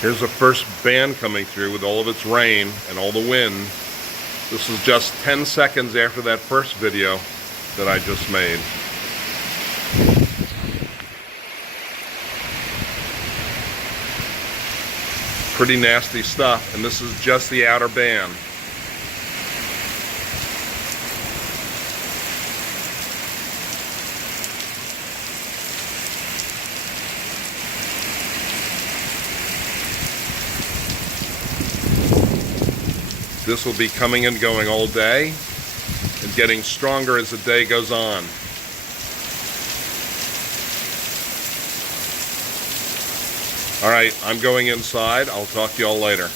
Here's the first band coming through with all of its rain and all the wind. This is just 10 seconds after that first video that I just made. Pretty nasty stuff, and this is just the outer band. This will be coming and going all day and getting stronger as the day goes on. All right, I'm going inside. I'll talk to you all later.